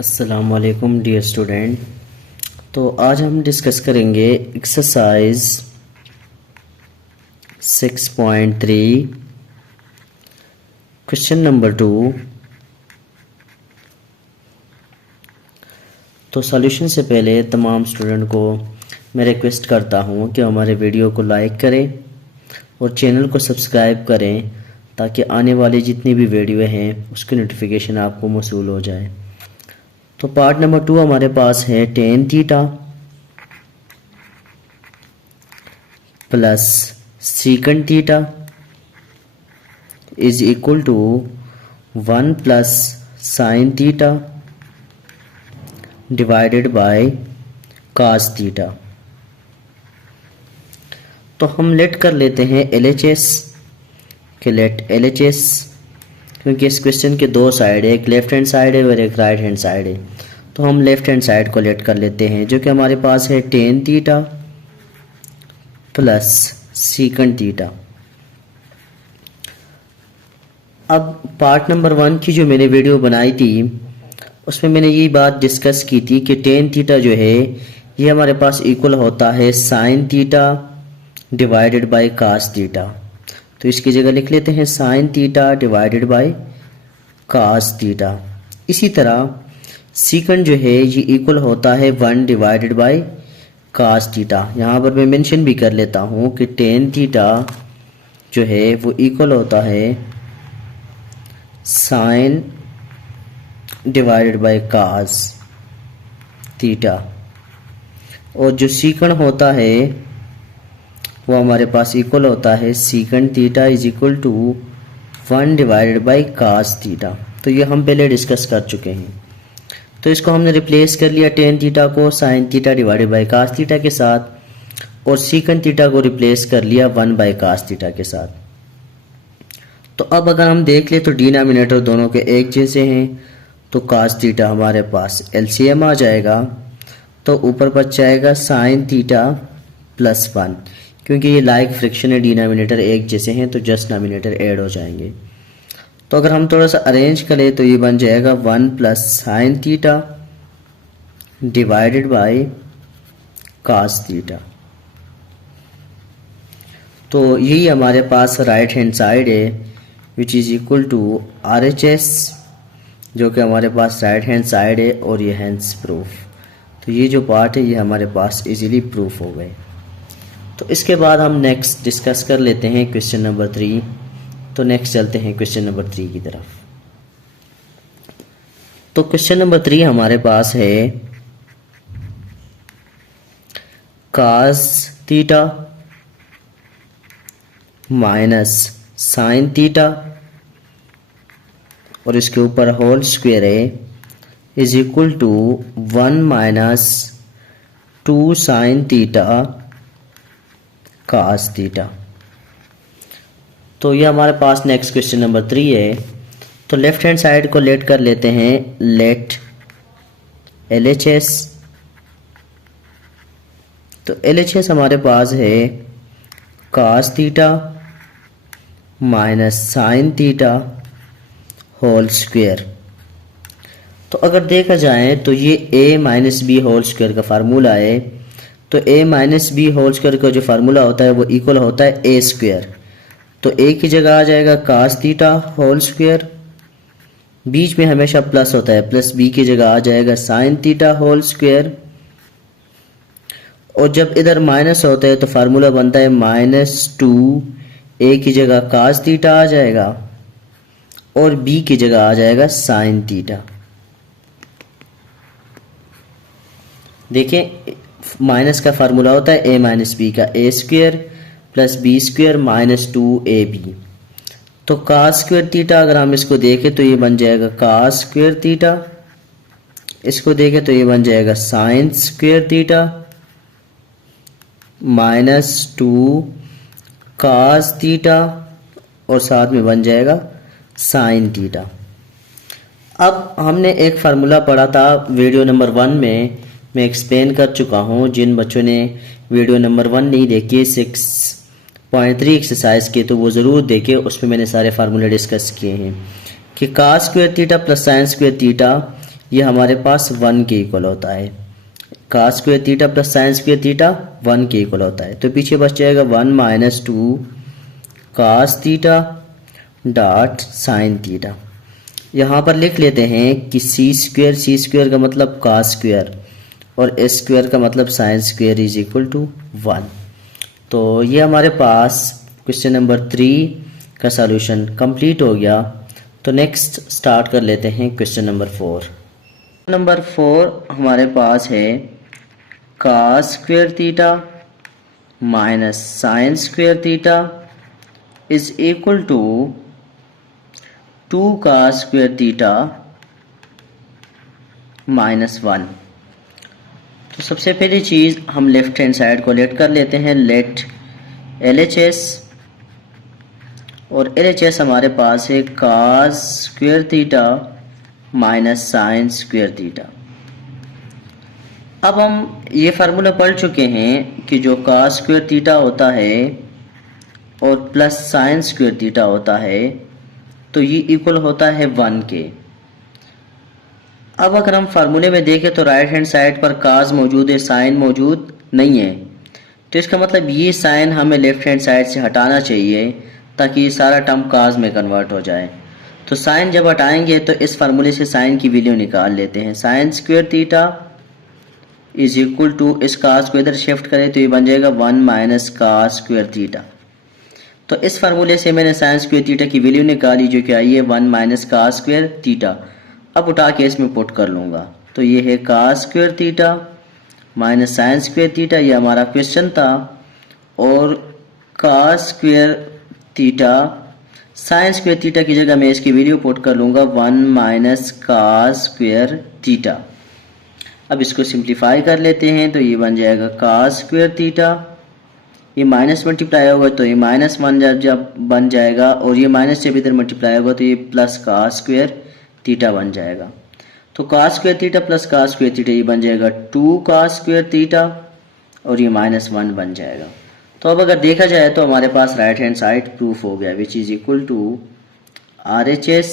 अस्सलाम वालेकुम dear student. तो आज हम डिस्कस करेंगे एक्सरसाइज 6.3 क्वेश्चन नंबर 2। तो सॉल्यूशन से पहले तमाम स्टूडेंट को मैं रिक्वेस्ट करता हूँ कि हमारे वीडियो को लाइक करें और चैनल को सब्सक्राइब करें ताकि आने वाली जितनी भी वीडियो हैं उसकी नोटिफिकेशन आपको मौसूल हो जाए। तो पार्ट नंबर 2 हमारे पास है tan theta plus secant theta is equal to 1 plus sine theta divided by cos theta. तो हम लेट कर लेते हैं LHS के लेट LHS, क्योंकि इस क्वेश्चन के दो साइड है, एक लेफ्ट हैंड साइड है और एक राइट हैंड साइड है। तो हम लेफ्ट हैंड साइड को लेट कर लेते हैं जो कि हमारे पास है tan theta plus secant theta. अब पार्ट नंबर 1 की जो मैंने वीडियो बनाई थी उसमें मैंने ये बात डिस्कस की थी कि टेन थीटा जो है ये हमारे पास इक्वल होता है sine theta divided by cos theta. तो इसकी जगह लिख लेते हैं sine theta divided by cos theta. इसी तरह सीकंड जो है ये इक्वल होता है 1 डिवाइडेड बाय कास थीटा। यहाँ पर मैं मेंशन भी कर लेता हूँ कि टेन थीटा जो है वो इक्वल होता है sine divided by cos theta, और जो सीकंड होता है वो हमारे पास इक्वल होता है secant theta is equal to 1 divided by cos theta. तो ये हम पहले डिस्कस कर चुके हैं। तो इसको हमने रिप्लेस कर लिया टेन थीटा को sine theta divided by cos theta के साथ, और सीकंड थीटा को रिप्लेस कर लिया 1 बाय कास थीटा के साथ। तो अब अगर हम देख ले तो डिनोमिनेटर दोनों के एक जैसे हैं, तो कास थीटा हमारे पास LCM आ जाएगा, तो ऊपर बच जाएगा साइन थीटा प्लस 1। क्योंकि ये लाइक फ्रिक्शन है, डिनोमिनेटर एक जैसे हैं तो जस्ट नोमिनेटर ऐड हो जाएंगे। तो अगर हम थोड़ा सा अरेंज करें तो ये बन जाएगा 1 plus sine theta divided by cos theta. तो यही हमारे पास राइट हैंड साइड है which is equal to RHS, जो कि हमारे पास राइट हैंड साइड है, और ये हैंस प्रूफ। तो ये जो पार्ट है ये हमारे पास इजीली प्रूफ हो गए। तो इसके बाद हम नेक्स्ट डिस्कस कर लेते हैं क्वेश्चन नंबर 3। तो नेक्स्ट चलते हैं क्वेश्चन नंबर 3 की तरफ। तो क्वेश्चन नंबर 3 हमारे पास है cos theta minus sine theta, और इसके ऊपर होल स्क्वायर है, is equal to 1 minus 2 sine theta cos theta. तो ये हमारे पास नेक्स्ट क्वेश्चन नंबर 3 है। तो लेफ्ट हैंड साइड को लेट कर लेते हैं लेट LHS। तो LHS हमारे पास है cos theta minus sine theta whole square. तो अगर देखा जाए तो ये a minus b whole square का फार्मूला है। तो a minus b whole square का जो फार्मूला होता है वो इक्वल होता है a स्क्वायर। तो a की जगह आ जाएगा कास थीटा होल स्क्वायर, बीच में हमेशा प्लस होता है, प्लस b की जगह आ जाएगा साइन थीटा होल स्क्वायर, और जब इधर माइनस होता है तो फार्मूला बनता है -2 a की जगह कास थीटा आ जाएगा और b की जगह आ जाएगा साइन थीटा। देखिए माइनस का फार्मूला होता है a माइनस बी का, a square plus b square minus 2ab। तो कास स्क्वायर थीटा अगर हम इसको देखें तो ये बन जाएगा कास स्क्वायर थीटा, इसको देखें तो ये बन जाएगा sine square theta -2 cos theta, और साथ में बन जाएगा साइन थीटा। अब हमने एक फार्मूला पढ़ा था वीडियो नंबर 1 में, मैं एक्सप्लेन कर चुका हूँ। जिन बच्चों ने वीडियो नंबर 1 नहीं देखी 6.3 एक्सरसाइज के तो वो ज़रूर देखे, उसमें मैंने सारे फार्मूले डिस्कस किए हैं कि cos square theta plus sine square theta ये हमारे पास 1 के इक्वल होता है। cos square theta plus sine square theta 1 के इक्वल होता है, तो पीछे बच जाएगा 1 minus 2 cos theta dot sine theta. यहाँ पर लिख लेते हैं कि सी स्क्वायर का मतलब cos स्क्वायर और एस स्क्वायर का मतलब sine square is equal to 1। तो ये हमारे पास क्वेश्चन नंबर 3 का सॉल्यूशन कंप्लीट हो गया। तो नेक्स्ट स्टार्ट कर लेते हैं क्वेश्चन नंबर 4। नंबर 4 हमारे पास है cos square theta minus sine square theta is equal to 2 cos square theta minus 1। तो सबसे पहली चीज हम लेफ्ट हैंड साइड को लेट कर लेते हैं, लेट LHS, और LHS हमारे पास है cos square theta minus sine square theta. अब हम ये फार्मूला पढ़ चुके हैं कि जो cos स्क्वायर थीटा होता है और प्लस साइन स्क्वायर थीटा होता है तो ये इक्वल होता है 1 के। अब अगर हम फार्मूले में देखें तो राइट हैंड साइड पर cos मौजूद है, साइन मौजूद नहीं है, तो इसका मतलब ये साइन हमें लेफ्ट हैंड साइड से हटाना चाहिए ताकि ये सारा टर्म cos में कन्वर्ट हो जाए। तो साइन जब हटाएंगे तो इस फार्मूले से साइन की वैल्यू निकाल लेते हैं। Sine square theta is equal to, इस cos को इधर शिफ्ट करें तो ये बन जाएगा 1 माइनस cos स्क्वायर थीटा। तो इस फार्मूले से मैंने साइन स्क्वायर थीटा की वैल्यू निकाली जो कि आई है 1 माइनस cos स्क्वायर थीटा। अब उठा के इसमें पुट कर लूँगा, तो ये है cos square theta minus sine square theta, ये हमारा क्वेश्चन था। और cos square theta sine square theta की जगह मैं इसकी वैल्यू पुट कर लूँगा 1 माइनस cos स्क्वायर थीटा। अब इसको सिंप्लीफाई कर लेते हैं तो ये बन जाएगा cos स्क्वायर थीटा, ये माइनस मल्टीप्लाई होगा तो ये माइनस 1 जब बन जाएगा, और ये माइनस जब इधर मल्टीप्लाई होगा तो ये प्लस cos स्क्वायर थीटा बन जाएगा। तो cos square theta plus cos square theta ये बन जाएगा 2 cos स्क्वायर थीटा, और ये माइनस 1 बन जाएगा। तो अब अगर देखा जाए तो हमारे पास राइट हैंड साइड प्रूफ हो गया, which is equal to RHS,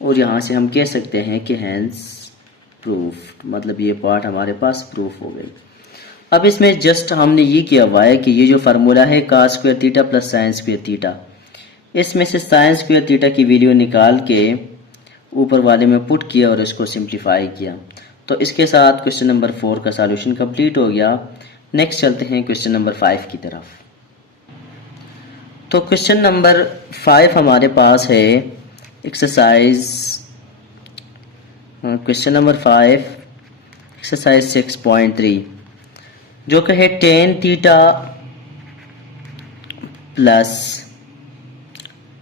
और यहाँ से हम कह सकते हैं कि हैंस प्रूफ, मतलब ये पार्ट हमारे पास प्रूफ हो गई। अब इसमें जस्ट हमने ये किया हुआ है कि ये जो फार्मूला है cos square theta plus sine square theta, इसमें से साइन स्क्वायर थीटा की वैल्यू निकाल के ऊपर वाले में पुट किया और इसको सिंप्लीफाई किया। तो इसके साथ क्वेश्चन नंबर 4 का सॉल्यूशन कंप्लीट हो गया। नेक्स्ट चलते हैं क्वेश्चन नंबर 5 की तरफ। तो क्वेश्चन नंबर 5 हमारे पास है एक्सरसाइज, क्वेश्चन नंबर 5 एक्सरसाइज 6.3, जो कि है tan theta plus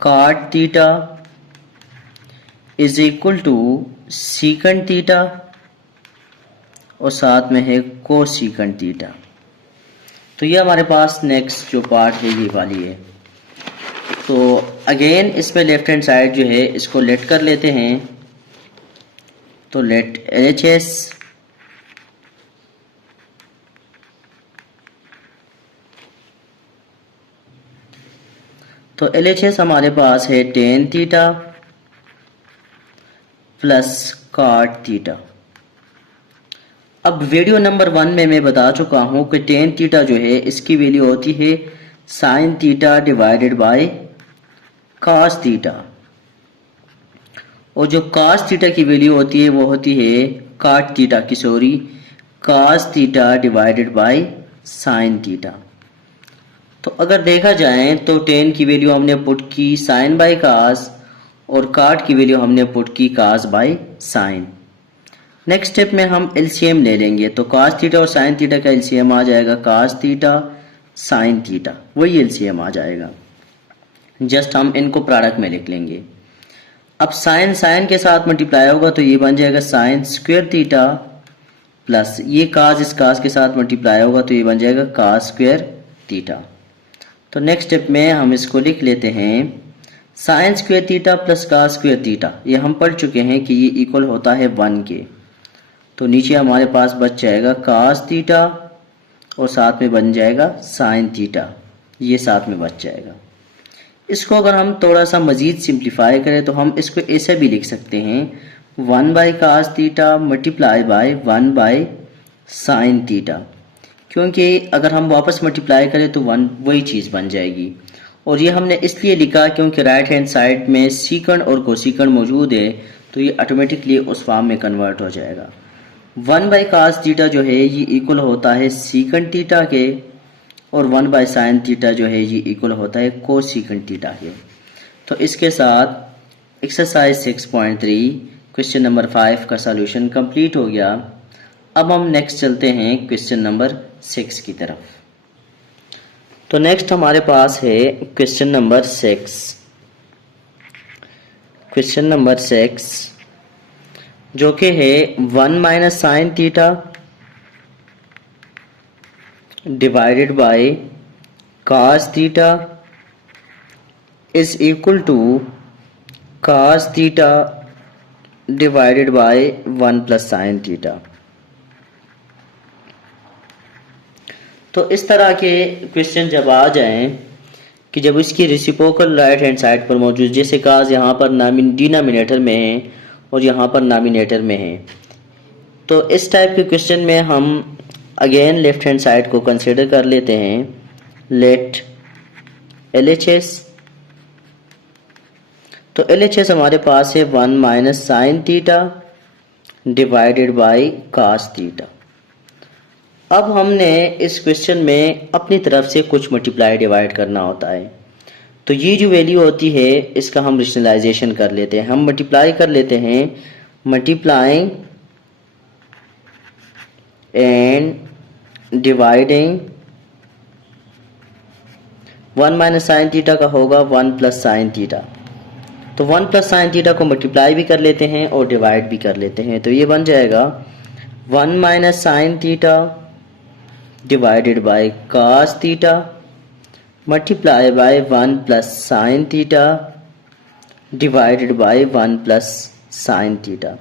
cot theta is equal to secant theta, और साथ में है कोसीकंड थीटा। तो ये हमारे पास नेक्स्ट जो पार्ट है ये वाली है। तो अगेन इसमें लेफ्ट हैंड साइड जो है इसको लेट कर लेते हैं, तो लेट LHS, तो LHS हमारे पास है tan theta plus cot theta. अब वीडियो नंबर 1 में मैं बता चुका हूं कि टेन थीटा जो है इसकी वैल्यू होती है sine theta divided by cos theta, और जो कॉस थीटा की वैल्यू होती है वो होती है कॉट थीटा की, sorry, cos theta divided by sign theta. तो अगर देखा जाए तो टेन की वैल्यू हमने पुट की साइन बाय कॉस, और कॉट की वैल्यू हमने पुट की cos by sine. Next step में हम एलसीएम ले लेंगे, तो कॉस थीटा और साइन थीटा का एलसीएम आ जाएगा कॉस थीटा साइन थीटा, वही एलसीएम आ जाएगा। जस्ट हम इनको प्रोडक्ट में लिख लेंगे। अब साइन साइन के साथ मल्टीप्लाई होगा तो ये बन जाएगा साइन स्क्वायर थीटा, प्लस ये कॉस इस कॉस के साथ मल्टीप्लाई होगा तो ये बन जाएगा कॉस स्क्वायर थीटा। तो नेक्स्ट स्टेप में हम इसको लिख लेते हैं sine square theta plus cos square theta, ये हम पढ़ चुके हैं कि ये इक्वल होता है 1 के। तो नीचे हमारे पास बच जाएगा कॉस थीटा और साथ में बन जाएगा साइन थीटा, ये साथ में बच जाएगा। इसको अगर हम थोड़ा सा मज़ीद सिंप्लीफाई करें तो हम इसको ऐसे भी लिख सकते हैं 1 by cos theta multiply by 1 by sine theta, क्योंकि अगर हम वापस मल्टीप्लाई करें तो 1 वही चीज़ बन जाएगी। और ये हमने इसलिए लिखा क्योंकि राइट हैंड साइड में सीकंड और कोसीकंड मौजूद है, तो ये ऑटोमेटिकली उस फॉर्म में कन्वर्ट हो जाएगा। 1 बाई कास थीटा जो है ये इक्वल होता है सीकंड थीटा के, और 1 बाई साइन थीटा जो है ये इक्वल होता है कोसीकंड थीटा के। तो इसके साथ एक्सरसाइज 6.3 क्वेश्चन नंबर 5 का सॉल्यूशन कंप्लीट हो गया। अब हम नेक्स्ट चलते हैं क्वेश्चन नंबर 6 की तरफ। तो नेक्स्ट हमारे पास है क्वेश्चन नंबर 6। क्वेश्चन नंबर 6 जो कि है 1 minus sine theta divided by cos theta is equal to cos theta divided by 1 plus sine theta. तो इस तरह के क्वेश्चन जब आ जाएं कि जब इसकी रेसिप्रोकल राइट हैंड साइड पर मौजूद, जैसे काज यहाँ पर डिनोमिनेटर में है और यहाँ पर नॉमिनेटर में है, तो इस टाइप के क्वेश्चन में हम अगेन लेफ्ट हैंड साइड को कंसिडर कर लेते हैं। लेट LHS, तो LHS हमारे पास है 1 minus sine theta divided by cos theta. अब हमने इस क्वेश्चन में अपनी तरफ से कुछ मल्टीप्लाई डिवाइड करना होता है, तो ये जो वैल्यू होती है इसका हम रेशनलाइजेशन कर लेते हैं। हम मल्टीप्लाई कर लेते हैं, multiplying and dividing. 1 minus sine theta का होगा 1 प्लस साइन थीटा, तो 1 प्लस साइन थीटा को मल्टीप्लाई भी कर लेते हैं और डिवाइड भी कर लेते हैं, तो ये बन जाएगा 1 minus sine theta divided by cos theta multiply by 1 plus sine theta divided by 1 plus sine theta.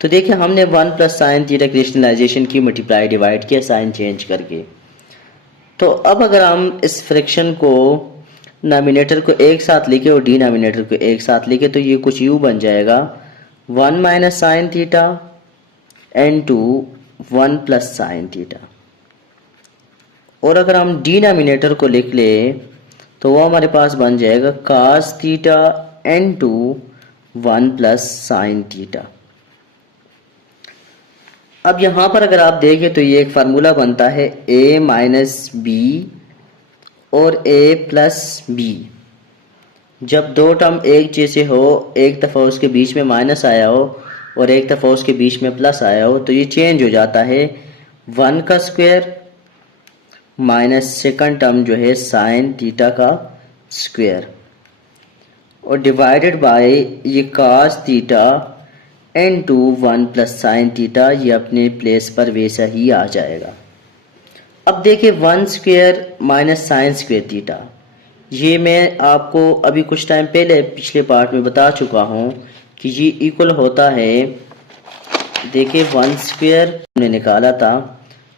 तो देखिए हमने 1 प्लस साइन थीटा की रेशनलाइजेशन की, मल्टीप्लाई डिवाइड किया साइन चेंज करके। तो अब अगर हम इस फ्रैक्शन को नॉमिनेटर को एक साथ लिखे और डिनोमिनेटर को एक साथ लिखे, तो ये कुछ यूं बन जाएगा 1 minus sine theta into 1 plus sine theta. और अगर हम डिनोमिनेटर को लिख ले तो वो हमारे पास बन जाएगा cos theta into 1 plus sine theta. अब यहां पर अगर आप देखें तो ये एक फार्मूला बनता है a माइनस बी और a प्लस बी। जब दो टर्म एक जैसे हो, एक दफ़ा उसके बीच में माइनस आया हो और एक दफ़ा उसके बीच में प्लस आया हो, तो ये चेंज हो जाता है 1 का स्क्वायर माइनस सेकंड टर्म जो है साइन थीटा का स्क्वायर, और डिवाइडेड बाय ये cos theta into 1 plus sine theta. ये अपने प्लेस पर वैसा ही आ जाएगा। अब देखिए 1 square minus sine square theta, ये मैं आपको अभी कुछ टाइम पहले पिछले पार्ट में बता चुका हूँ कि ये इक्वल होता है, देखिए 1 स्क्वायर हमने निकाला था,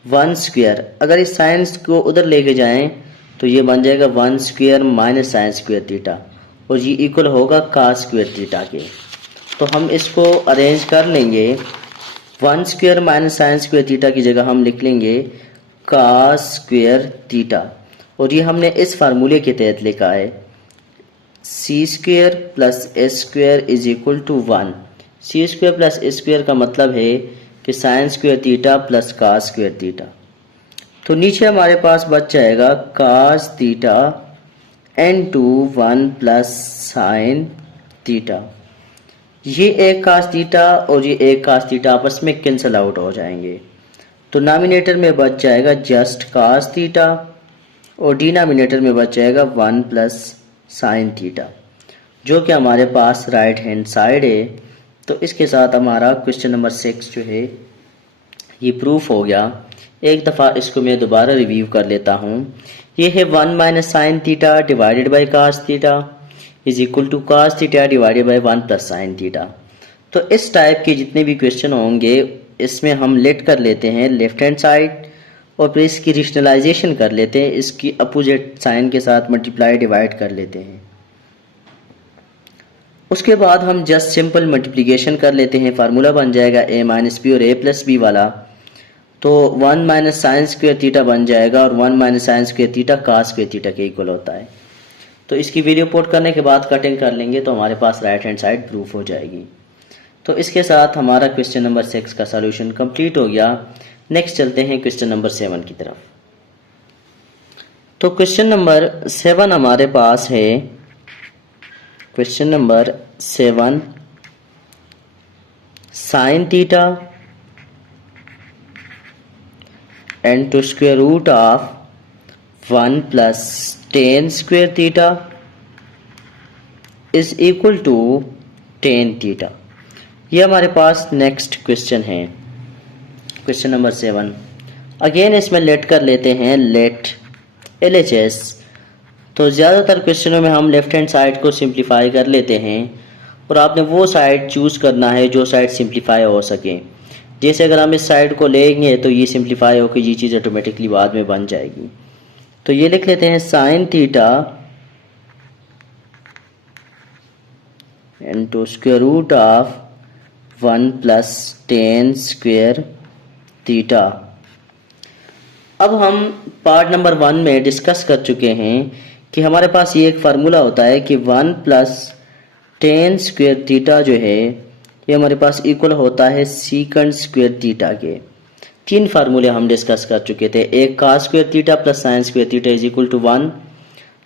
1 स्क्वायर अगर इस साइन को उधर लेके जाएं तो ये बन जाएगा 1 square minus sine square theta, और ये इक्वल होगा cos स्क्वायर थीटा के। तो हम इसको अरेंज कर लेंगे, 1 square minus sine square theta की जगह हम लिख लेंगे cos स्क्वायर थीटा, और ये हमने इस फार्मूले के तहत लिखा है c square plus s square is equal to 1। c square plus s square का मतलब है कि sine square theta plus cos square theta. तो नीचे हमारे पास बच जाएगा cos theta into 1 plus sine theta. ये एक cos थीटा और ये एक cos थीटा आपस में कैंसिल आउट हो जाएंगे, तो नॉमिनेटर में बच जाएगा जस्ट cos थीटा और डिनोमिनेटर में बच जाएगा 1 प्लस साइन थीटा, जो कि हमारे पास राइट हैंड साइड है। तो इसके साथ हमारा क्वेश्चन नंबर 6 जो है ये प्रूफ हो गया। एक दफ़ा इसको मैं दोबारा रिव्यू कर लेता हूँ। ये है 1 minus sine theta divided by cos theta is equal to cos theta divided by 1 plus sine theta. तो इस टाइप के जितने भी क्वेश्चन होंगे इसमें हम लेट कर लेते हैं लेफ्ट हैंड साइड और फिर इसकी रेशनलाइजेशन कर लेते हैं, इसकी अपोजिट साइन के साथ मल्टीप्लाई डिवाइड कर लेते हैं। उसके बाद हम जस्ट सिंपल मल्टीप्लिकेशन कर लेते हैं, फार्मूला बन जाएगा a माइनस बी और a प्लस बी वाला। तो 1 माइनस साइन स्क्वेयर थीटा बन जाएगा और 1 minus sign square theta cos square theta के इक्वल होता है। तो इसकी वीडियो पोट करने के बाद कटिंग कर लेंगे तो हमारे पास राइट हैंड साइड प्रूफ हो जाएगी। तो इसके साथ हमारा क्वेश्चन नंबर 6 का सॉल्यूशन कंप्लीट हो गया। नेक्स्ट चलते हैं क्वेश्चन नंबर 7 की तरफ। तो क्वेश्चन नंबर 7 हमारे पास है, question number 7 sine theta and to square root of 1 plus tan square theta is equal to tan theta. ये हमारे पास नेक्स्ट क्वेश्चन है, क्वेश्चन नंबर 7। अगेन इसमें लेट कर लेते हैं, लेट LHS। तो ज़्यादातर क्वेश्चनों में हम लेफ्ट हैंड साइड को सिंप्लीफाई कर लेते हैं और आपने वो साइड चूज़ करना है जो साइड सिंप्लीफाई हो सके। जैसे अगर हम इस साइड को लेंगे तो ये सिंप्लीफाई होकर ये चीज़ ऑटोमेटिकली बाद में बन जाएगी। तो ये लिख लेते हैं sine theta and to square root of 1 plus tan square theta. अब हम पार्ट नंबर 1 में डिस्कस कर चुके हैं कि हमारे पास ये एक फार्मूला होता है कि 1 प्लस टेन स्क्वेयर थीटा जो है ये हमारे पास इक्वल होता है सीकंड स्क्वेयर थीटा के। 3 फार्मूले हम डिस्कस कर चुके थे, एक cos square theta plus sine square theta is equal to 1।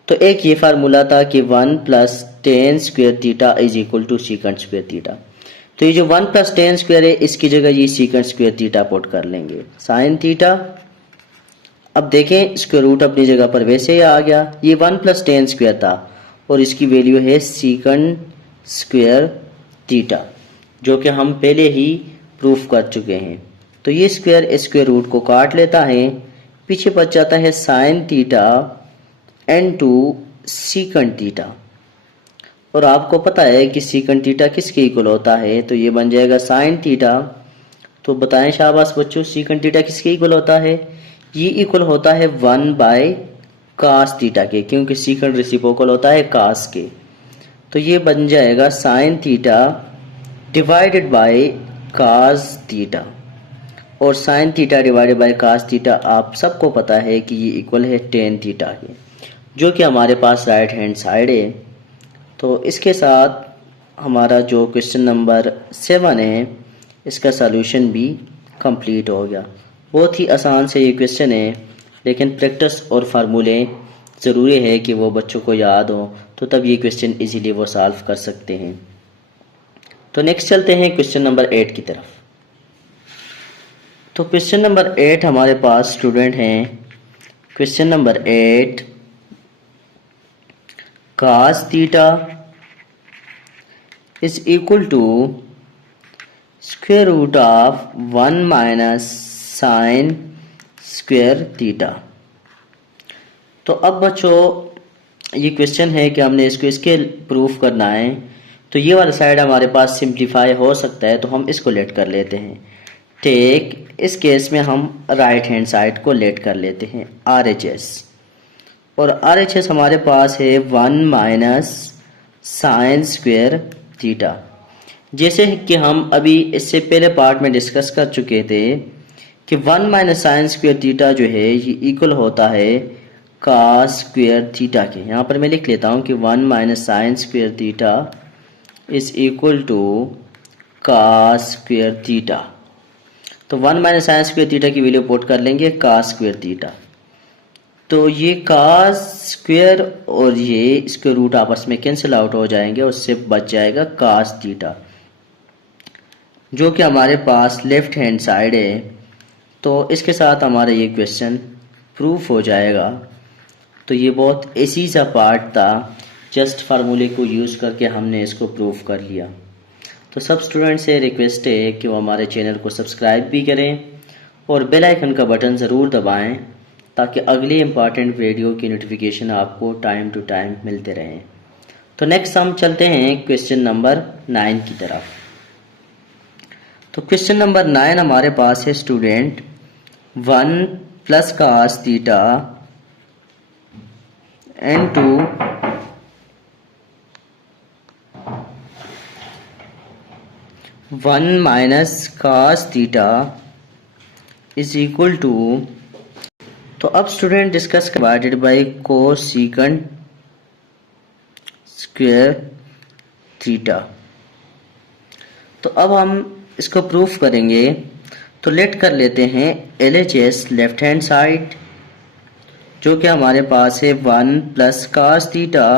तो एक ये फार्मूला था कि 1 plus tan square theta is equal to secant square theta. तो ये जो 1 प्लस टेन स्क्वेयर है इसकी जगह ये सीकंड स्क्वेयर थीटा पुट कर लेंगे, साइन थीटा। अब देखें स्क्वायर रूट अपनी जगह पर वैसे ही आ गया, ये 1 प्लस टेन स्क्वेयर था और इसकी वैल्यू है सीकंड स्क्वेयर थीटा, जो कि हम पहले ही प्रूफ कर चुके हैं। तो ये स्क्वायर रूट को काट लेता है, पीछे बच जाता है sine theta and to secant theta. और आपको पता है कि सीकंड थीटा किसके इक्वल होता है, तो ये बन जाएगा साइन थीटा। तो बताएं शाबाश बच्चों, सीकंड थीटा किसके इक्वल होता है? ये इक्वल होता है 1 बाय कास थीटा के, क्योंकि सीकंड रेसिप्रोकल होता है कास के। तो ये बन जाएगा sine theta divided by cos theta. और sine theta divided by cos theta आप सबको पता है कि ये इक्वल है टेन थीटा के, जो कि हमारे पास राइट हैंड साइड है। तो इसके साथ हमारा जो क्वेश्चन नंबर 7 है इसका सॉल्यूशन भी कंप्लीट हो गया। बहुत ही आसान से ये क्वेश्चन है, लेकिन प्रैक्टिस और फार्मूले ज़रूरी है कि वो बच्चों को याद हो, तो तब ये क्वेश्चन इजीली वो सॉल्व कर सकते हैं। तो नेक्स्ट चलते हैं क्वेश्चन नंबर 8 की तरफ। तो क्वेश्चन नंबर 8 हमारे पास स्टूडेंट हैं, question number 8 cos theta is equal to square root of 1 minus sine square theta. तो अब बच्चों ये क्वेश्चन है कि हमने इसको इसके प्रूफ करना है। तो ये वाला साइड हमारे पास सिंप्लीफाई हो सकता है, तो हम इसको लेट कर लेते हैं। ठीक, इस केस में हम राइट हैंड साइड को लेट कर लेते हैं RHS। और RHS हमारे पास है 1 माइनस साइन स्क्वायर थीटा। जैसे कि हम अभी इससे पहले पार्ट में डिस्कस कर चुके थे कि 1 माइनस साइन स्क्वायर थीटा जो है ये इक्वल होता है कॉस स्क्वायर थीटा के। यहाँ पर मैं लिख लेता हूँ कि 1 minus sine square theta is equal to cos square theta. तो 1 माइनस साइन स्क्वायर थीटा की वैल्यू पुट कर लेंगे कॉस स्क्वायर थीटा। तो ये कॉस स्क्वायर और ये स्क्वायर रूट आपस में कैंसिल आउट हो जाएंगे, उससे बच जाएगा कॉस थीटा, जो कि हमारे पास लेफ्ट हैंड साइड है। तो इसके साथ हमारा ये क्वेश्चन प्रूफ हो जाएगा। तो ये बहुत इजी सा पार्ट था, जस्ट फार्मूले को यूज़ करके हमने इसको प्रूफ कर लिया। तो सब स्टूडेंट से रिक्वेस्ट है कि वो हमारे चैनल को सब्सक्राइब भी करें और बेल आइकन का बटन ज़रूर दबाएं, ताकि अगली इम्पॉर्टेंट वीडियो की नोटिफिकेशन आपको टाइम टू टाइम मिलते रहें। तो नेक्स्ट हम चलते हैं क्वेश्चन नंबर 9 की तरफ। तो क्वेश्चन नंबर 9 हमारे पास है student 1 plus cos theta and 2 1 minus cos theta is equal to, तो अब student discuss divided by cosecant square theta. तो अब हम इसको प्रूफ करेंगे। तो लेट कर लेते हैं LHS लेफ्ट हैंड साइड, जो कि हमारे पास है 1 plus cos theta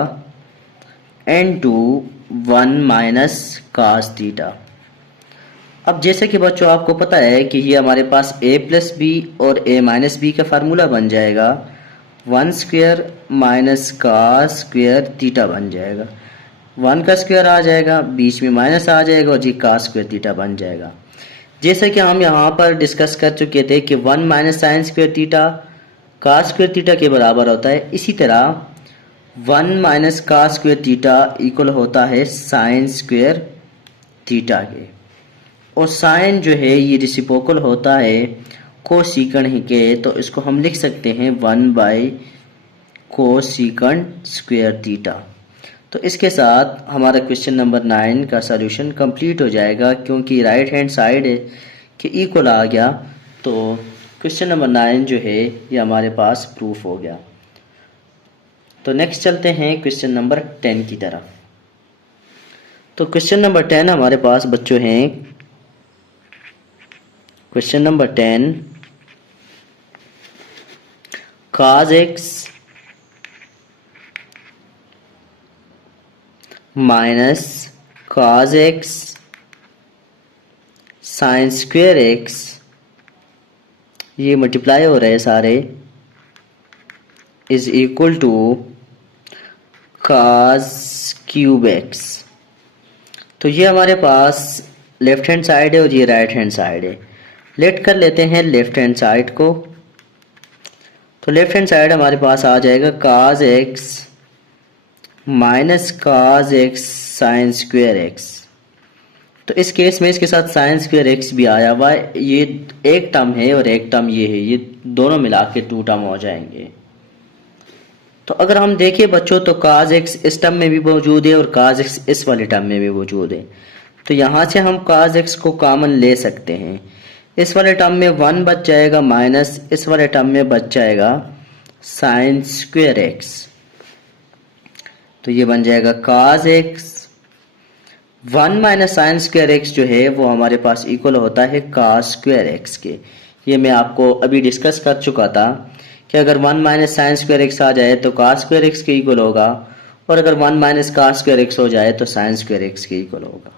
and to 1 minus cos theta. अब जैसे कि बच्चों आपको पता है कि ये हमारे पास a प्लस बी और a माइनस बी का फार्मूला बन जाएगा, 1 square minus cos square theta बन जाएगा। 1 का स्क्वायर आ जाएगा, बीच में माइनस आ जाएगा और जी कास स्क्वायर थीटा बन जाएगा। जैसे कि हम यहाँ पर डिस्कस कर चुके थे कि 1 minus sine square theta cos square theta के बराबर होता है, इसी तरह 1 minus cos square theta equal होता है साइन स्क्वायर थीटा के। और साइन जो है ये रेसिप्रोकल होता है कोसिकेंट के, तो इसको हम लिख सकते हैं 1 बाई कोसिकेंट स्क्वायर थीटा। तो इसके साथ हमारा क्वेश्चन नंबर 9 का सॉल्यूशन कंप्लीट हो जाएगा, क्योंकि राइट हैंड साइड के इक्वल आ गया। तो क्वेश्चन नंबर 9 जो है ये हमारे पास प्रूफ हो गया। तो नेक्स्ट चलते हैं क्वेश्चन नंबर 10 की तरफ। तो क्वेश्चन नंबर 10 हमारे पास बच्चों हैं, question number 10 cos x minus cos x sine square x, ये मल्टीप्लाई हो रहे हैं सारे, is equal to cos cube x। तो ये हमारे पास लेफ्ट हैंड साइड है और ये राइट हैंड साइड है। लेट कर लेते हैं लेफ्ट हैंड साइड को। तो लेफ्ट हैंड साइड हमारे पास आ जाएगा cos x minus cos x sine square x। तो इस केस में इसके साथ साइन स्क्वेयर x भी आया हुआ है, ये एक टर्म है और एक टर्म ये है, ये दोनों मिला के 2 टर्म हो जाएंगे। तो अगर हम देखें बच्चों तो cos x इस टर्म में भी मौजूद है और cos x इस वाले टर्म में भी मौजूद है। तो यहाँ से हम cos x को कॉमन ले सकते हैं। इस वाले टर्म में 1 बच जाएगा माइनस इस वाले टर्म में बच जाएगा साइन स्क्वेयर x। तो ये बन जाएगा cos x 1 minus sine square x जो है वो हमारे पास इक्वल होता है cos स्क्वायर x के। ये मैं आपको अभी डिस्कस कर चुका था कि अगर 1 माइनस साइन स्क्वायर x आ जाए तो cos स्क्वायर x के इक्वल होगा, और अगर 1 माइनस cos स्क्वायर x हो जाए तो साइन स्क्वायर x के इक्वल होगा।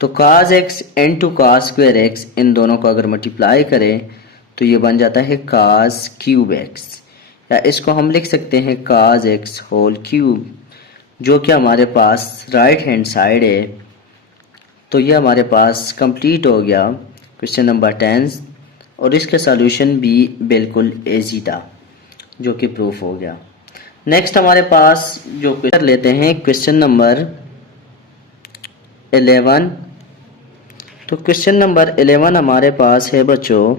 तो cos x into cos square x, इन दोनों को अगर मल्टीप्लाई करें तो ये बन जाता है cos क्यूब x, या इसको हम लिख सकते हैं cos x होल क्यूब, जो कि हमारे पास राइट हैंड साइड है। तो ये हमारे पास कंप्लीट हो गया क्वेश्चन नंबर 10, और इसका सॉल्यूशन भी बिल्कुल इजी था, जो कि प्रूफ हो गया। नेक्स्ट हमारे पास जो क्वेश्चन लेते हैं क्वेश्चन नंबर 11। तो क्वेश्चन नंबर 11 हमारे पास है बच्चों,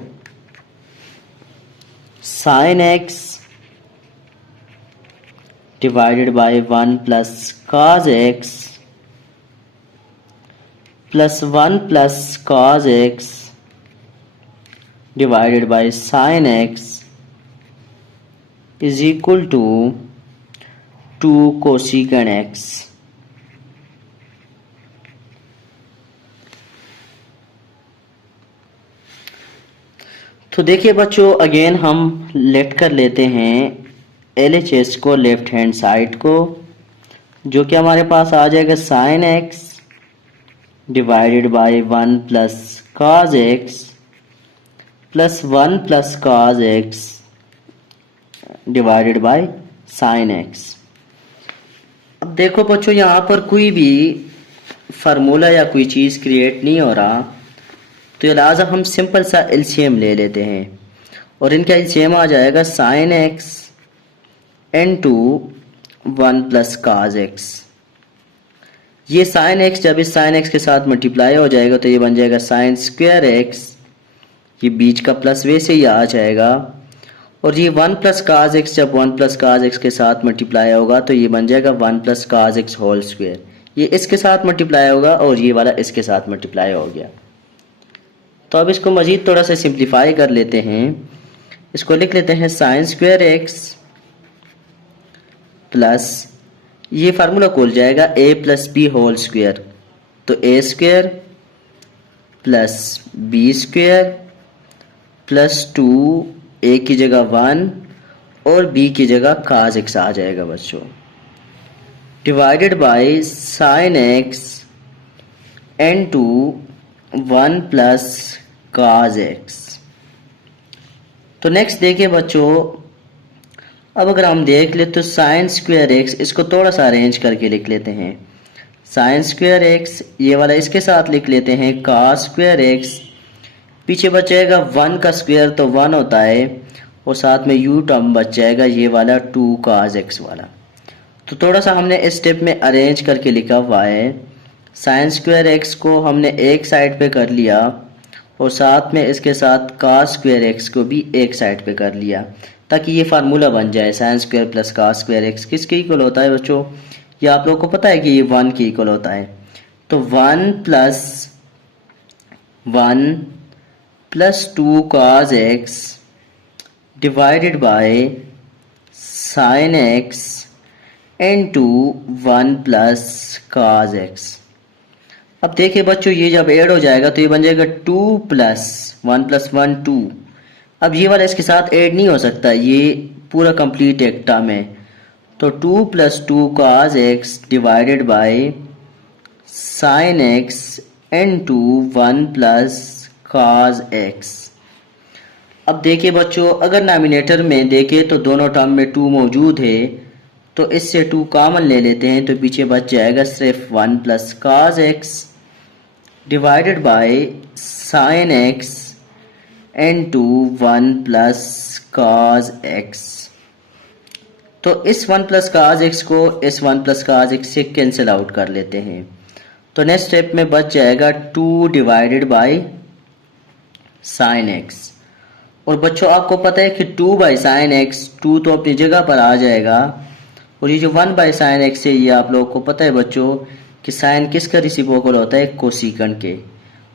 sine x divided by 1 plus cos x plus 1 plus cos x divided by sin x is equal to 2 cosecant x। तो देखिए बच्चों, अगेन हम लेट कर लेते हैं LHS को लेफ्ट हैंड साइड को, जो कि हमारे पास आ जाएगा sine x divided by 1 plus cos x plus 1 plus cos x divided by sine x। अब देखो बच्चों, यहाँ पर कोई भी फार्मूला या कोई चीज़ क्रिएट नहीं हो रहा, तो लिहाजा हम सिंपल सा एलसीएम ले लेते हैं, और इनका एलसीएम आ जाएगा sine x into 1 plus cos x। ये साइन x जब इस साइन x के साथ मल्टीप्लाई हो जाएगा तो ये बन जाएगा साइन स्क्वायर x, ये बीच का प्लस वैसे ही आ जाएगा, और ये 1 प्लस cos x जब 1 प्लस cos x के साथ मल्टीप्लाई होगा तो ये बन जाएगा 1 plus cos x whole square, ये इसके साथ मल्टीप्लाई होगा और ये वाला इसके साथ मल्टीप्लाई हो गया। तो अब इसको मजीद थोड़ा सा सिंप्लीफाई कर लेते हैं। इसको लिख लेते हैं साइन स्क्वायर एक्स प्लस, ये फार्मूला खुल जाएगा a plus b whole square, तो a square plus b square plus 2, a की जगह 1 और b की जगह काज एक्स आ जाएगा बच्चों, divided by sine x into 1 plus cause x. तो नेक्स्ट देखिए बच्चों, अब अगर हम देख ले तो साइन स्क्वायर एक्स, इसको थोड़ा सा अरेंज करके लिख लेते हैं। साइन स्क्वायर एक्स ये वाला इसके साथ लिख लेते हैं कॉस स्क्वायर एक्स, पीछे बचेगा 1 का स्क्वायर तो 1 होता है और साथ में यू टर्म बच जाएगा ये वाला 2 कॉस एक्स वाला। तो थोड़ा सा हमने इस स्टेप में अरेंज करके लिखा हुआ है। साइन स्क्वायर एक्स को हमने एक साइड पे कर लिया और साथ में इसके साथ कॉस स्क्वायर एक्स को भी एक साइड पे कर लिया, ताकि ये फार्मूला बन जाए sine square plus cos square x किसके इक्वल होता है बच्चों, ये आप लोगों को पता है कि ये 1 के इक्वल होता है। तो 1 plus 2 cos x divided by sine x into 1 plus cos x. अब देखिए बच्चों, ये जब ऐड हो जाएगा तो ये बन जाएगा 2 प्लस 1 प्लस 1 2। अब ये वाला इसके साथ ऐड नहीं हो सकता, ये पूरा कंप्लीट एक टर्म है। तो 2 plus 2 cos x divided by sine x into 1 plus cos x. अब देखिए बच्चों, अगर नॉमिनेटर में देखें तो दोनों टर्म में 2 मौजूद है, तो इससे 2 कॉमन ले लेते हैं तो पीछे बच जाएगा सिर्फ 1 plus cos x divided by sine x into 1 plus cos x. तो इस 1 प्लस कॉस एक्स को इस 1 प्लस कॉस एक्स से कैंसिल आउट कर लेते हैं। तो नेक्स्ट स्टेप में बच जाएगा 2 डिवाइडेड बाय साइन एक्स। और बच्चों आपको पता है कि 2 बाई साइन एक्स, 2 तो अपनी जगह पर आ जाएगा, और ये जो 1 बाई साइन एक्स है ये आप लोगों को पता है बच्चों कि साइन किसका रेसिप्रोकल होता है, कोसिकेंट के।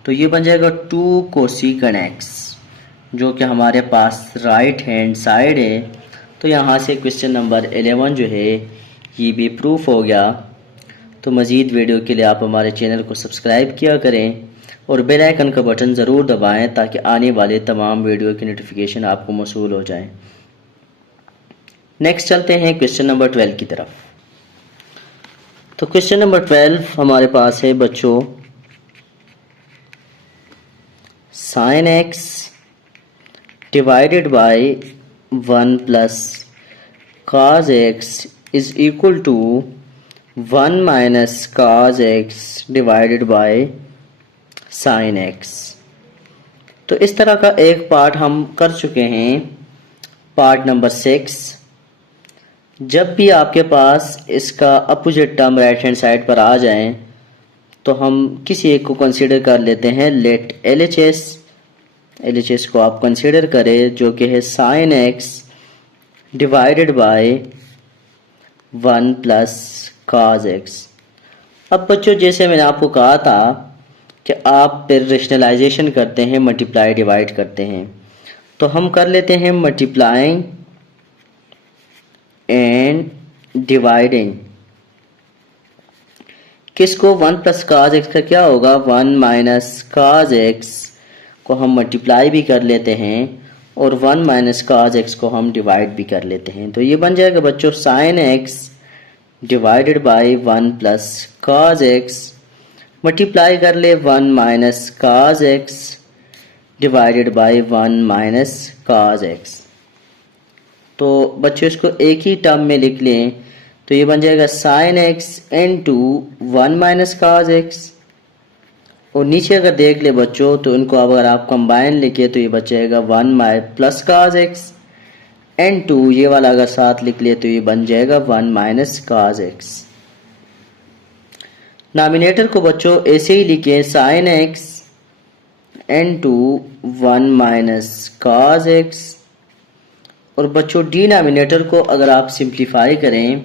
तो ये बन जाएगा 2 कोसिकेंट एक्स, जो कि हमारे पास राइट हैंड साइड है। तो यहाँ से क्वेश्चन नंबर 11 जो है ये भी प्रूफ हो गया। तो मज़ीद वीडियो के लिए आप हमारे चैनल को सब्सक्राइब किया करें और बेल आइकन का बटन ज़रूर दबाएं ताकि आने वाले तमाम वीडियो की नोटिफिकेशन आपको मौसूल हो जाए। नेक्स्ट चलते हैं क्वेश्चन नंबर 12 की तरफ। तो क्वेश्चन नंबर 12 हमारे पास है बच्चों, sine x divided by 1 plus cos x is equal to 1 minus cos x divided by sine x. तो इस तरह का एक पार्ट हम कर चुके हैं, पार्ट नंबर 6। जब भी आपके पास इसका opposite term right hand side पर आ जाए तो हम किसी एक को कंसीडर कर लेते हैं। लेट LHS को आप कंसीडर करें, जो कि है sign x divided by 1 plus cos x. अब बच्चों जैसे मैंने आपको कहा था कि आप फिर रेशनलाइजेशन करते हैं, मल्टीप्लाई डिवाइड करते हैं, तो हम कर लेते हैं मल्टीप्लाइंग एंड डिवाइडिंग। किसको, 1 प्लस कॉस एक्स का क्या होगा, 1 माइनस कॉस एक्स को हम मल्टीप्लाई भी कर लेते हैं और 1 माइनस कॉस एक्स को हम डिवाइड भी कर लेते हैं। तो ये बन जाएगा बच्चों sine x divided by 1 plus cos x, multiply कर ले 1 minus cos x divided by 1 minus cos x. तो बच्चों इसको एक ही टर्म में लिख लें तो ये बन जाएगा sign x into 1 minus cos x, और नीचे अगर देख ले बच्चों तो इनको अगर आप कंबाइन लिखे तो ये बचेगा 1 प्लस कॉस एक्स इनटू ये वाला अगर साथ लिख ले तो ये बन जाएगा 1 माइनस कॉस एक्स। नॉमिनेटर को बच्चों ऐसे ही लिखें, sign x into 1 minus cos x, और बच्चों डिनोमिनेटर को अगर आप सिंप्लीफाई करें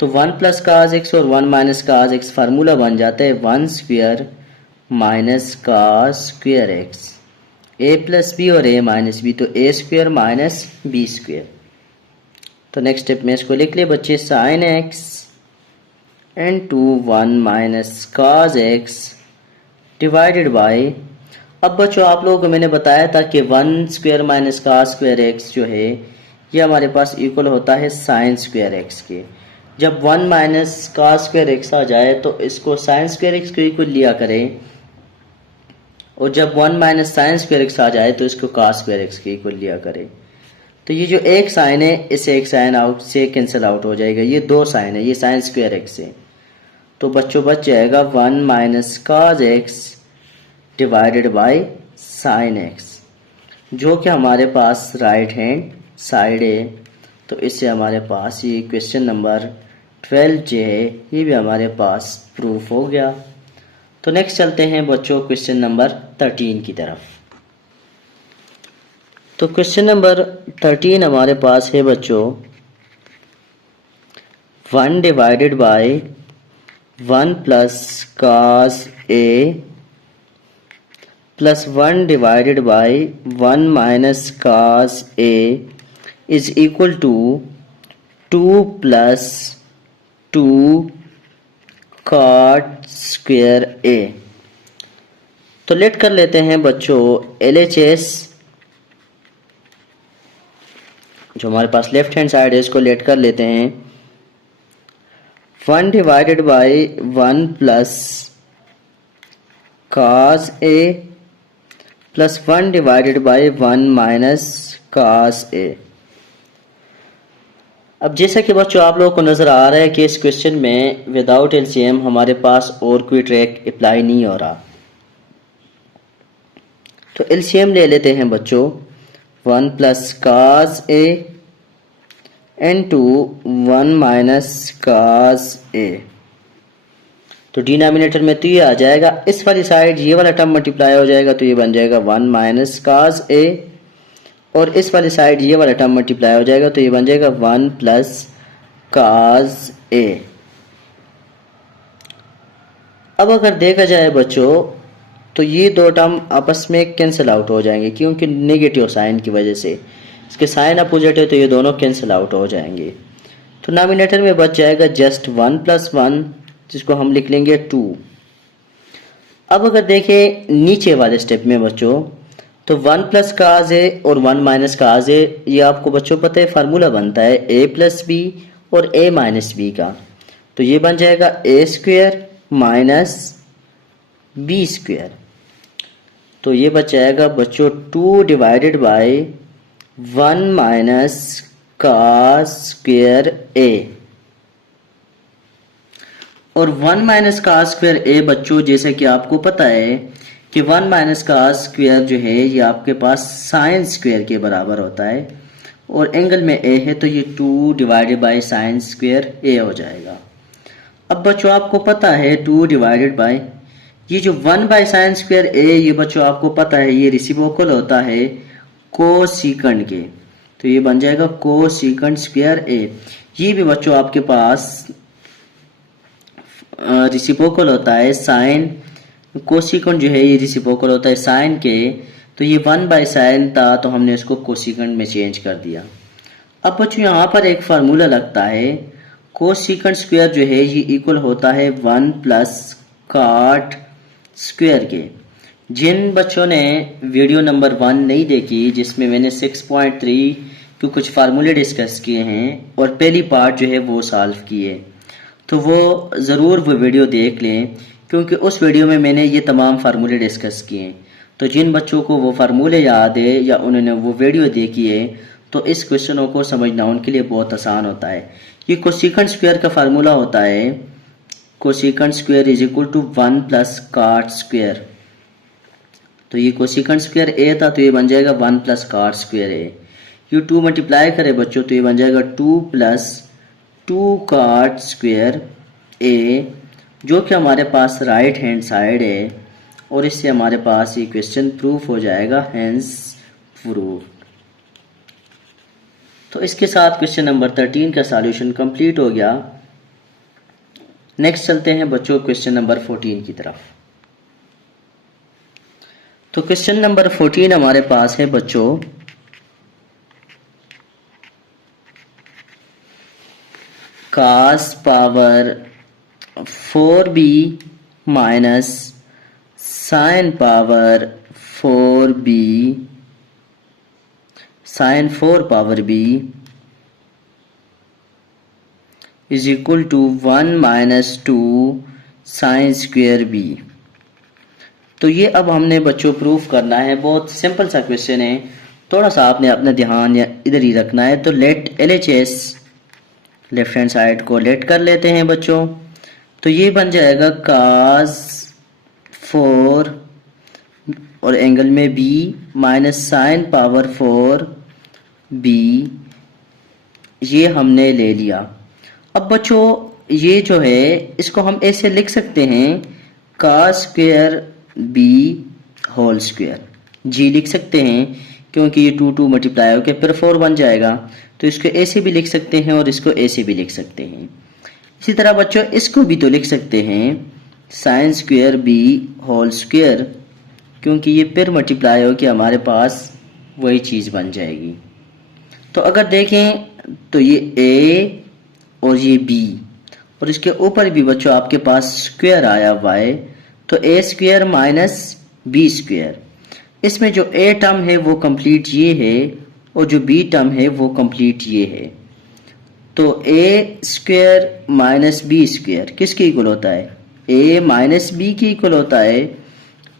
तो 1 प्लस काज एक्स और 1 माइनस काज एक्स फार्मूला बन जाता है 1 square minus cos square x, a plus b और ए माइनस बी, तो a square minus b square. तो नेक्स्ट स्टेप में इसको लिख ले बच्चे, sine x into 1 minus cos x divided by, अब बच्चों आप लोगों को मैंने बताया था कि 1 square minus cos square x जो है ये हमारे पास इक्वल होता है साइन स्क्वायर एक्स के। जब 1 माइनस काज स्क्वायर एक्स आ जाए तो इसको साइन स्क्वायर एक्स को इक्वल लिया करें, और जब 1 माइनस साइन स्क्वायर एक्स आ जाए तो इसको काज स्क्वायर एक्स के इक्वल लिया करें। तो ये जो एक साइन है इसे एक साइन आउट से कैंसिल आउट हो जाएगा, ये 2 साइन है, ये साइन स्क्वायर एक्स है। तो बच्चों बच जाएगा 1 minus cos x divided by sine x, जो कि हमारे पास राइट हैंड साइड है। तो इससे हमारे पास ये क्वेश्चन नंबर 12 जो है ये भी हमारे पास प्रूफ हो गया। तो नेक्स्ट चलते हैं बच्चों क्वेश्चन नंबर 13 की तरफ। तो क्वेश्चन नंबर 13 हमारे पास है बच्चों 1 divided by 1 plus cos a plus 1 divided by 1 minus cos a is equal to 2 plus 2 cot square a. तो लेट कर लेते हैं बच्चों LHS, जो हमारे पास लेफ्ट हैंड साइड है इसको लेट कर लेते हैं। 1 divided by 1 plus cos a plus 1 divided by 1 minus cos a. अब जैसा कि बच्चों आप लोगों को नज़र आ रहा है कि इस क्वेश्चन में विदाउट एलसीएम हमारे पास और कोई ट्रैक अप्लाई नहीं हो रहा, तो एलसीएम ले लेते हैं बच्चों 1 plus cos a into 1 minus cos a. तो डिनोमिनेटर में तो ये आ जाएगा, इस वाली साइड ये वाला टर्म मल्टीप्लाई हो जाएगा तो ये बन जाएगा 1 माइनस काज ए, और इस वाली साइड ये वाला टर्म मल्टीप्लाई हो जाएगा तो ये बन जाएगा 1 प्लस काज ए। अब अगर देखा जाए बच्चों तो ये दो टर्म आपस में कैंसिल आउट हो जाएंगे, क्योंकि नेगेटिव साइन की वजह से इसके साइन अपोजिट है तो ये दोनों कैंसिल आउट हो जाएंगे। तो नॉमिनेटर में बच जाएगा जस्ट 1 प्लस 1, जिसको हम लिख लेंगे 2। अब अगर देखें नीचे वाले स्टेप में बच्चों तो 1 प्लस काज ए और 1 माइनस काज ए, ये आपको बच्चों पता है फार्मूला बनता है a प्लस बी और a माइनस बी का। तो ये बन जाएगा a square minus b square. तो ये बच जाएगा बच्चों 2 divided by 1 minus cos square a, और 1 माइनस काज स्क्वायर ए बच्चों जैसे कि आपको पता है कि 1 माइनस काज स्क्वायर जो है ये आपके पास साइन स्क्वायर के बराबर होता है, और एंगल में ए है तो ये 2 डिवाइडेड बाय साइन स्क्वायर ए हो जाएगा। अब बच्चों आपको पता है 2 डिवाइडेड बाय ये जो 1 बाय साइन स्क्वायर ए, ये बच्चों आपको पता है ये रेसिप्रोकल होता है कोसिकेंड के, तो ये बन जाएगा कोसिकेंड स्क्वायर ए। ये भी बच्चों आपके पास रेसिप्रोकल होता है साइन, कोसिकेंड जो है ये रेसिप्रोकल होता है साइन के, तो ये 1 बाय साइन था तो हमने इसको कोसिकेंड में चेंज कर दिया। अब बच्चों यहाँ पर एक फार्मूला लगता है कोसिकेंड स्क्वायर जो है ये इक्वल होता है 1 प्लस कॉट स्क्वायर के। जिन बच्चों ने वीडियो नंबर 1 नहीं देखी जिसमें मैंने 6.3 के कुछ फार्मूले डिस्कस किए हैं और पहली पार्ट जो है वो सॉल्व किए, तो वो ज़रूर वो वीडियो देख लें, क्योंकि उस वीडियो में मैंने ये तमाम फार्मूले डिस्कस किए। तो जिन बच्चों को वो फार्मूले याद है या उन्होंने वो वीडियो देखी है तो इस क्वेश्चनों को समझना उनके लिए बहुत आसान होता है। ये कोसिकेंड स्क्वायर का फार्मूला होता है cosecant square is equal to 1 plus cot square. तो ये कोसिकेंड स्क्वायर ए था तो ये बन जाएगा 1 प्लस कॉट स्क्वायर ए। ये 2 मल्टीप्लाई करे बच्चों तो ये बन जाएगा 2 प्लस 2 कॉट स्क्वायर ए, जो कि हमारे पास राइट हैंड साइड है, और इससे हमारे पास ये क्वेश्चन प्रूफ हो जाएगा, हेंस प्रूफ। तो इसके साथ क्वेश्चन नंबर 13 का सॉल्यूशन कंप्लीट हो गया। नेक्स्ट चलते हैं बच्चों क्वेश्चन नंबर 14 की तरफ। तो क्वेश्चन नंबर 14 हमारे पास है बच्चों, cos पावर 4b माइनस sin power 4b sin 4 power b is equal to 1 minus 2 sine square b। तो ये अब हमने बच्चों प्रूफ करना है। बहुत सिंपल सा क्वेश्चन है, थोड़ा सा आपने अपना ध्यान इधर ही रखना है। तो let LHS, left hand side को लेट कर लेते हैं बच्चों। तो ये बन जाएगा cos 4 और एंगल में b minus sine power 4 b, ये हमने ले लिया। अब बच्चों ये जो है इसको हम ऐसे लिख सकते हैं, cos square b whole square, जी लिख सकते हैं क्योंकि ये 2 मल्टीप्लाई होकर फिर 4 बन जाएगा। तो इसको ऐसे भी लिख सकते हैं और इसको ऐसे भी लिख सकते हैं। इसी तरह बच्चों इसको भी तो लिख सकते हैं sine square b whole square, क्योंकि ये फिर मल्टीप्लाई हो कि हमारे पास वही चीज़ बन जाएगी। तो अगर देखें तो ये a और ये b और इसके ऊपर भी बच्चों आपके पास स्क्वायर आया हुआ है, तो a square minus b square. इसमें जो a टर्म है वो कंप्लीट ये है और जो b टर्म है वो कंप्लीट ये है। तो a square minus b square किसके इक्वल होता है? a माइनस b के इक्वल होता है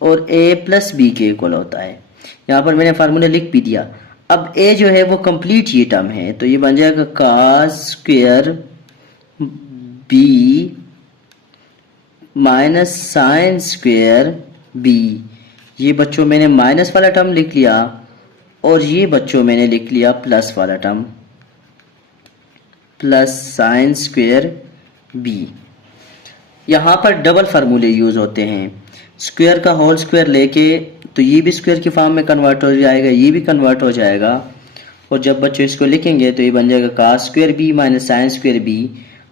और a प्लस b के इक्वल होता है। यहाँ पर मैंने फार्मूला लिख भी दिया। अब a जो है वो कंप्लीट ये टर्म है, तो ये बन जाएगा cos square b minus sine square b। ये बच्चों मैंने माइनस वाला टर्म लिख लिया और ये बच्चों मैंने लिख लिया प्लस वाला term, plus sine square b। यहाँ पर डबल फार्मूले यूज होते हैं, स्क्वायर का होल स्क्वायर लेके तो ये भी स्क्वायर की फॉर्म में कन्वर्ट हो जाएगा, ये भी कन्वर्ट हो जाएगा। और जब बच्चों इसको लिखेंगे तो ये बन जाएगा cos square b minus sine square b,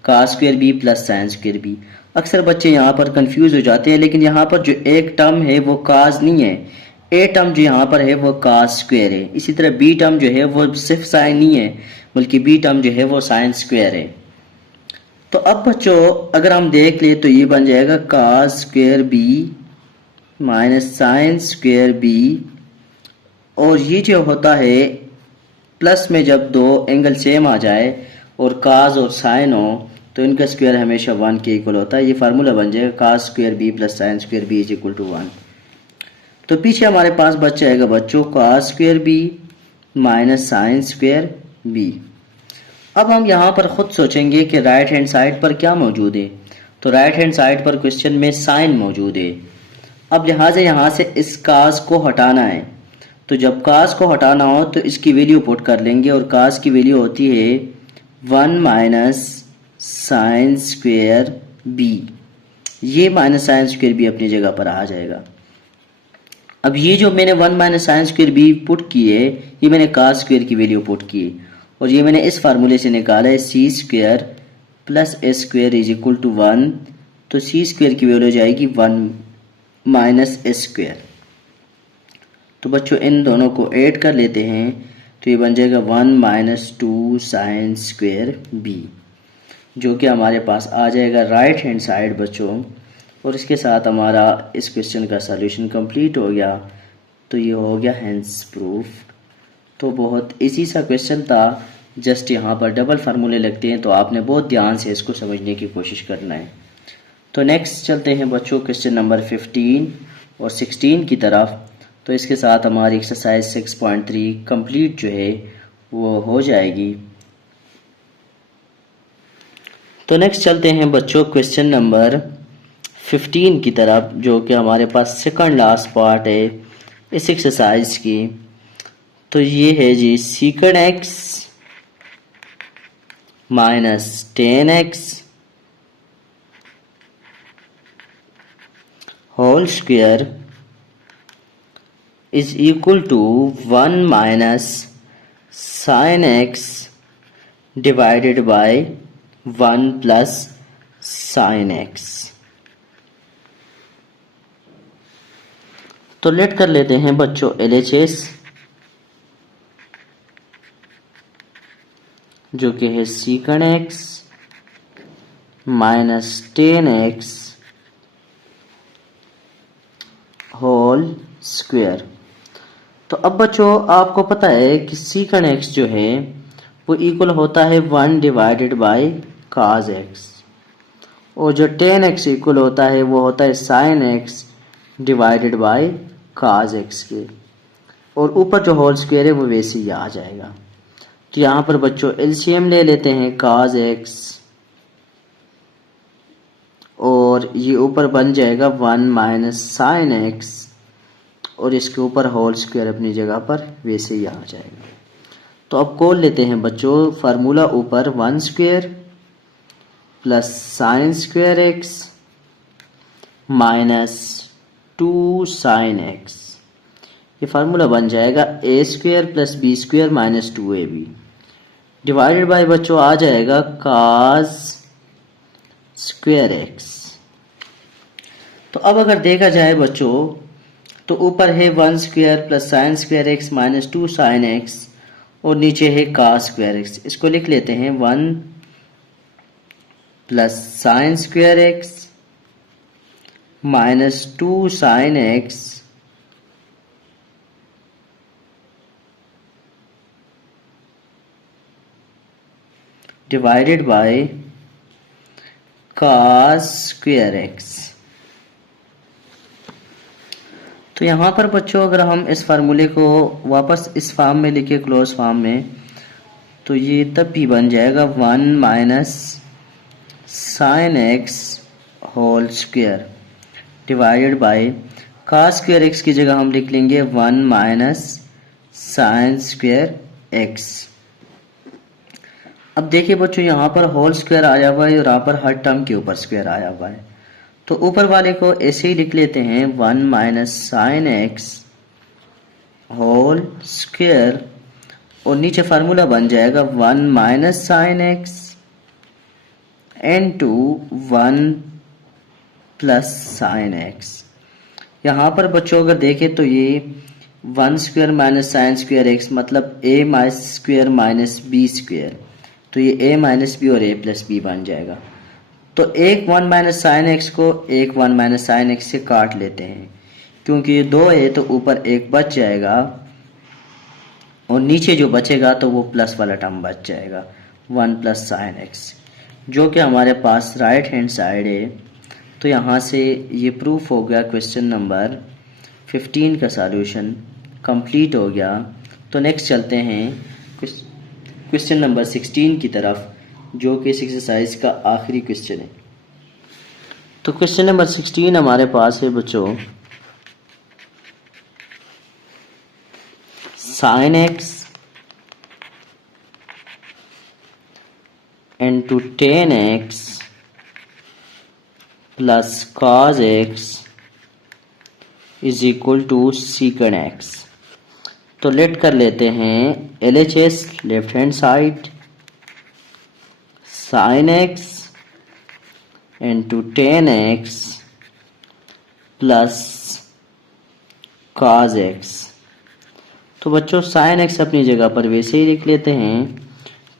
cos square b plus sine square b। अक्सर बच्चे यहाँ पर कंफ्यूज हो जाते हैं, लेकिन यहाँ पर जो एक टर्म है वो cos नहीं है, a टर्म जो यहाँ पर है वो cos स्क्वायर है। इसी तरह b टर्म जो है वो सिर्फ साइन नहीं है, बल्कि b टर्म जो है वो साइन स्क्वायर है। तो अब बच्चों अगर हम देख ले तो ये बन जाएगा cos square b minus sine square b, और ये जो होता है प्लस में जब दो एंगल सेम आ जाए और cos और साइन हो तो इनका स्क्वायर हमेशा 1 के इक्वल होता है। ये फार्मूला बन जाएगा cos square b plus sine square b is equal to 1। तो पीछे हमारे पास बच जाएगा बच्चों cos square b minus sine square b। अब हम यहाँ पर खुद सोचेंगे कि राइट हैंड साइड पर क्या मौजूद है। तो राइट हैंड साइड पर क्वेश्चन में साइन मौजूद है। अब लिहाजा यहाँ से इस cos को हटाना है, तो जब cos को हटाना हो तो इसकी वैल्यू पुट कर लेंगे और cos की वैल्यू होती है 1 माइनस साइन स्क्वायर b। ये माइनस साइन स्क्वायर b अपनी जगह पर आ जाएगा। अब ये जो मैंने 1 minus sine square b put की है, ये मैंने cos स्क्वायर की वैल्यू पुट की है और ये मैंने इस फार्मूले से निकाला है c square plus a square is equal to 1। तो c स्क्वायर की वैल्यू हो जाएगी 1 माइनस a स्क्वायर। तो बच्चों इन दोनों को ऐड कर लेते हैं तो ये बन जाएगा 1 माइनस 2 साइन स्क्वायर b, जो कि हमारे पास आ जाएगा राइट हैंड साइड बच्चों। और इसके साथ हमारा इस क्वेश्चन का सॉल्यूशन कंप्लीट हो गया। तो ये हो गया हैंस प्रूफ। तो बहुत इजी सा क्वेश्चन था, जस्ट यहाँ पर डबल फार्मूले लगते हैं, तो आपने बहुत ध्यान से इसको समझने की कोशिश करना है। तो नेक्स्ट चलते हैं बच्चों क्वेश्चन नंबर 15 और 16 की तरफ। तो इसके साथ हमारी एक्सरसाइज 6.3 कंप्लीट जो है वो हो जाएगी। तो नेक्स्ट चलते हैं बच्चों क्वेश्चन नंबर 15 की तरफ, जो कि हमारे पास सेकंड लास्ट पार्ट है इस एक्सरसाइज की। तो ये है जी secant x minus 10x whole square is equal to 1 minus sine x divided by 1 plus sine x. तो लेट कर लेते हैं बच्चों LHS, जो कि है secant x minus tan x whole square. तो अब बच्चों आपको पता है कि सीकन एक्स जो है वो इक्वल होता है 1 डिवाइडेड बाय काज एक्स, और जो टेन एक्स इक्वल होता है वो होता है साइन एक्स डिवाइडेड बाय काज एक्स के, और ऊपर जो होल स्क्वायर है वो वैसे ही आ जाएगा। तो यहाँ पर बच्चों एलसीएम ले लेते हैं काज एक्स, और ये ऊपर बन जाएगा 1 माइनस साइन एक्स, और इसके ऊपर होल स्क्वायर अपनी जगह पर वैसे ही आ जाएगा। तो अब खोल लेते हैं बच्चों फार्मूला, ऊपर 1 square plus sine square x minus 2 sine x, ये फार्मूला बन जाएगा a square plus b square minus 2ab, divided by बच्चों आ जाएगा काज स्क्वायर एक्स। तो अब अगर देखा जाए बच्चों तो ऊपर है 1 square plus sine square x minus 2 sine x, और नीचे है काज स्क्वायर एक्स। इसको लिख लेते हैं 1 plus sine square x minus 2 sine x divided by cos square x. तो यहाँ पर बच्चों अगर हम इस फार्मूले को वापस इस फॉर्म में लिखे क्लोज फॉर्म में, तो ये तब भी बन जाएगा 1 minus sine x whole square divided by cos square x की जगह हम लिख लेंगे 1 माइनस साइन स्क्वायर एक्स। अब देखिए बच्चों यहाँ पर होल स्क्वायर आया हुआ है और यहाँ पर हर टर्म के ऊपर स्क्वायर आया हुआ है, तो ऊपर वाले को ऐसे ही लिख लेते हैं 1 minus sine x whole square, और नीचे फार्मूला बन जाएगा 1 minus sine x into 1 plus sine x. यहाँ पर बच्चों अगर देखें तो ये 1 square minus sine square x मतलब a minus square minus b square, तो ये a माइनस बी और a प्लस बी बन जाएगा। तो एक 1 माइनस साइन एक्स को एक 1 माइनस साइन एक्स से काट लेते हैं, क्योंकि ये 2 है तो ऊपर एक बच जाएगा, और नीचे जो बचेगा तो वो प्लस वाला टर्म बच जाएगा 1 प्लस साइन एक्स, जो कि हमारे पास राइट हैंड साइड है। तो यहाँ से ये प्रूफ हो गया, क्वेश्चन नंबर 15 का सॉल्यूशन कंप्लीट हो गया। तो नेक्स्ट चलते हैं क्वेश्चन नंबर 16 की तरफ, जो कि इस एक्सरसाइज का आखिरी क्वेश्चन है। तो क्वेश्चन नंबर 16 हमारे पास है बच्चों, sine x into tan x plus cos x is equal to secant x. तो लेट कर लेते हैं LHS left hand side, sine x into tan x plus cos x. तो बच्चों साइन एक्स अपनी जगह पर वैसे ही लिख लेते हैं,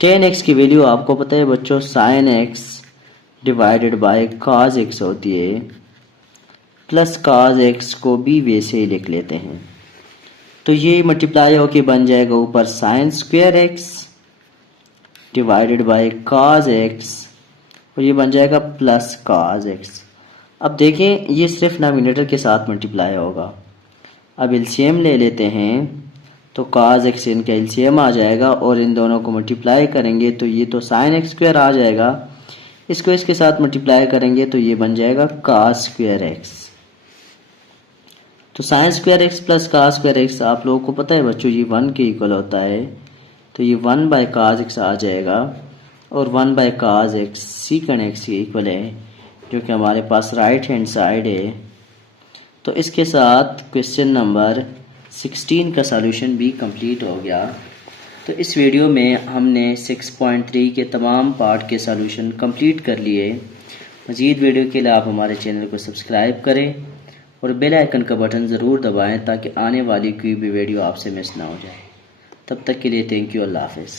टेन एक्स की वैल्यू आपको पता है बच्चों sine x divided bye cos x होती है, प्लस कॉज एक्स को भी वैसे ही लिख लेते हैं। तो ये मल्टीप्लाई होके बन जाएगा ऊपर sign square x divided bye cos x, और ये बन जाएगा प्लस कॉज एक्स। अब देखें ये सिर्फ डिनोमिनेटर के साथ मल्टीप्लाई होगा। अब एलसीएम ले लेते हैं, तो कॉज एक्स इनका एलसीएम आ जाएगा, और इन दोनों को मल्टीप्लाई करेंगे तो ये तो साइन एक्स स्क्वायर आ जाएगा, इसको इसके साथ मल्टीप्लाई करेंगे तो ये बन जाएगा कॉस स्क्वायर एक्स। तो sign square x plus cos square x आप लोगों को पता है बच्चों ये 1 के इक्वल होता है, तो ये 1 बाय कॉस एक्स आ जाएगा, और 1 बाय कॉस एक्स सीकन एक्स के इक्वल है, जो कि हमारे पास राइट हैंड साइड है। तो इसके साथ क्वेश्चन नंबर 16 का सॉल्यूशन भी कंप्लीट हो गया। तो इस वीडियो में हमने 6.3 के तमाम पार्ट के सॉल्यूशन कंप्लीट कर लिए। मज़ीद वीडियो के लिए आप हमारे चैनल को सब्सक्राइब करें और बेल आइकन का बटन ज़रूर दबाएं ताकि आने वाली कोई भी वीडियो आपसे मिस ना हो जाए। तब तक के लिए थैंक यू, अल्लाह हाफ़िज़।